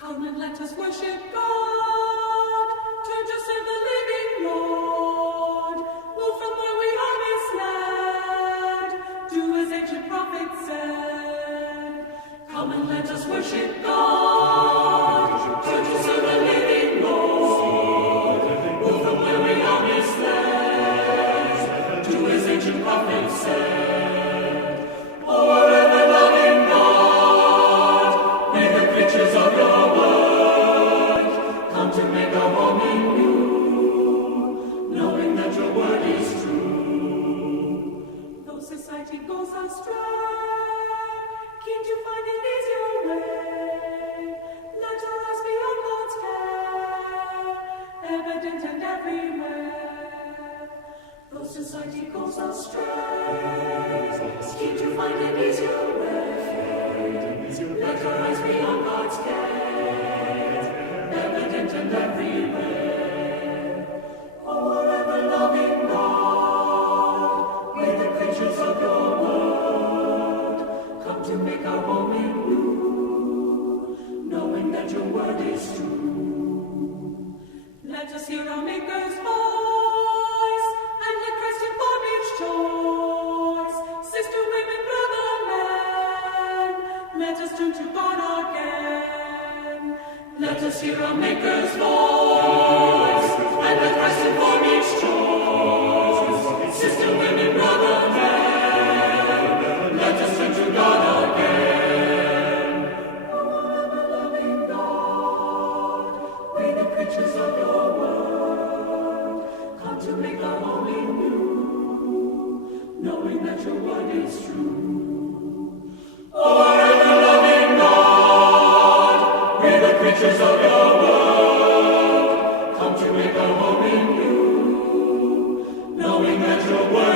Come and let us worship God, turn to serve the living Lord. Move from where we are misled, do as ancient prophets said. Come and let us worship God, turn to serve the living Lord. Move from where we are misled, do as ancient prophets said. To make a home in you, knowing that your word is true. Though society goes astray, keen to find an easier way, let our eyes be on God's care, evident and everywhere. Though society goes astray, keen to find an easier way, let our eyes be on God's care, evident and everywhere. Oh, ever-loving God, may the creatures of your word come to make a home in you, knowing that your word is true. Let us hear our Maker's voice, and let Christ inform each choice. Sister, women, brother, men, let us turn to God again. Let us hear our Maker's voice, and let Christ inform each choice. Sister, women, brother, men, let us turn to God again. Oh, ever-loving God, may the creatures of your word come to make a home in you, knowing that your word is true. Oh, ever-loving God, may the creatures of your world come to make a home in you, knowing that your word